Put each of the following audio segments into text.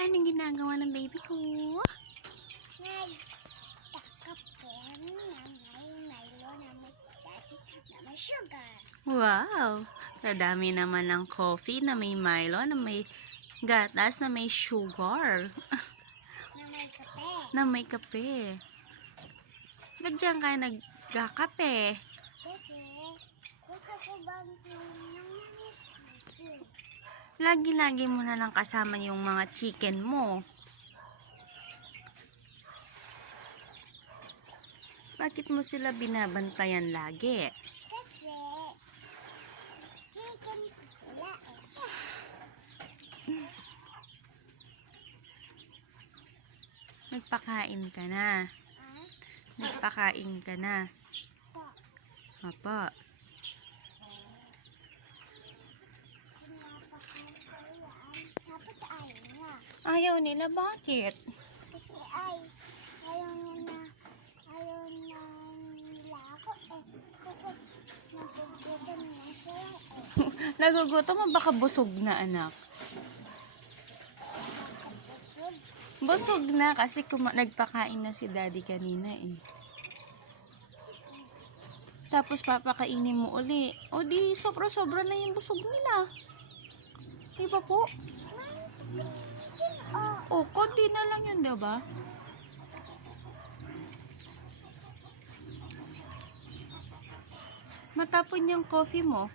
Anong ginagawa ng baby ko? Nagtakape na may Milo na may gatas na may sugar. Wow! Kadami naman ng coffee na may Milo, na may gatas, na may sugar. Na may kape. Na may kape. Ba't dyan kayo nagkakape? Kasi gusto ko bang yung chicken. Lagi-lagi mo na lang kasama yung mga chicken mo. Bakit mo sila binabantayan lagi? Kasi chicken ko sila eh. Nagpakain ka na. Nagpakain ka na. Opo. Tapos ayaw nga. Ayaw nila, bakit? Kasi ayaw na nila ako eh. Kasi nagugutom na sila eh. Nagugutom mo, baka busog na, anak. Busog na kasi nagpakain na si daddy kanina eh. Tapos papakainin mo uli. O di sobra-sobra na yung busog nila. Di ba po? O, konti na lang yun, diba? Matapon yung coffee mo.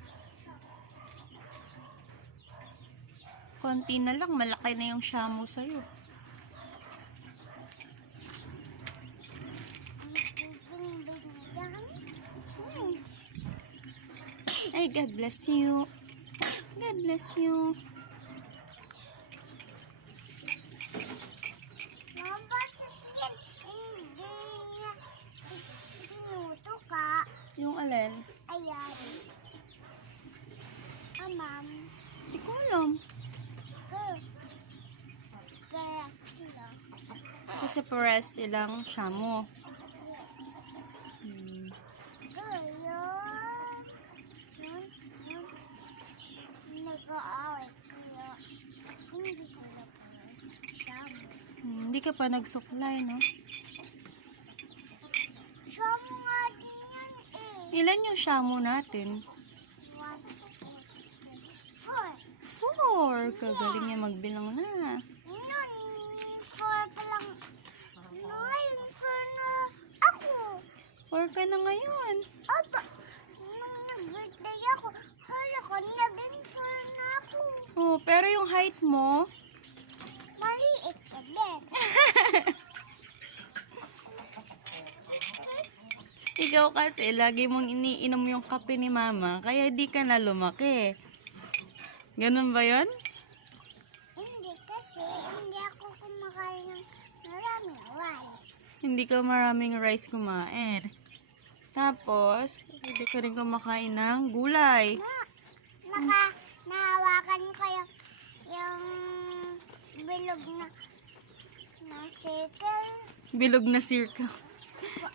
Konti na lang, malaki na yung shamu sa'yo. Ay, God bless you. God bless you. Mama, bakit yan? Hindi nga tinuto ka. Yung alin? Ayan. Ma'am. Hindi ko alam. Kaya sila. Kasi pares silang shamu. Nag-aaway kaya hindi sila pares shamu. Hindi ka pa nagsuklay, no? Shamu nga din yan eh. Ilan yung shamu natin? 1, 2, 3, 4. 4. Kagaling niya magbilang na. Noon, 4 pa lang. Ngayon, 4 na ako. 4 ka na ngayon. Apa, nung nag-birthday ako, hala ko, naging 4 na ako. Oh, pero yung height mo, Maliit ka din. ikaw kasi lagi mong iniinom yung kape ni mama, kaya di ka na lumaki. Ganun ba yun? Hindi kasi, hindi ako kumakain ng maraming rice. Hindi ka maraming rice kumain. Tapos, hindi ka rin kumakain ng gulay. Nahawakan ko yung bilog na circle. Bilog na circle.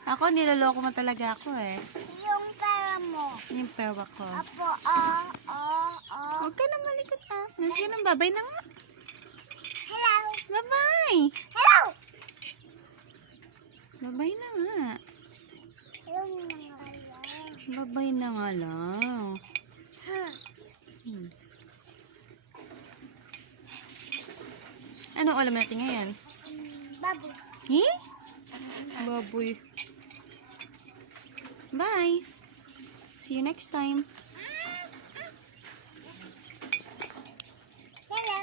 Ako, niloloko mo talaga ako eh. Yung pera mo. Yung pera ko. Apo, Huwag ka na malikot ah. Sige na, babay na nga. Hello. Bye-bye. Hello. Babay na nga. Hello na nga yan. Babay na nga lang. Huh. Anong ulam natin ngayon? Baboy. Eh? Baboy. Bye. See you next time. Hello.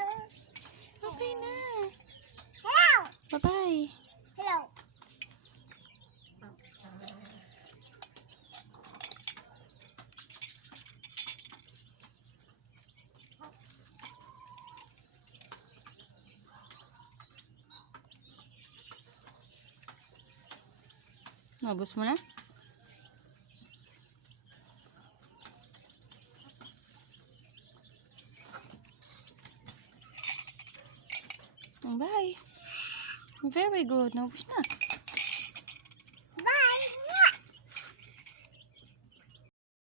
Babay na. Hello. Bye-bye. Hello. Mabos mo na? Bye. Very good. Nabos na.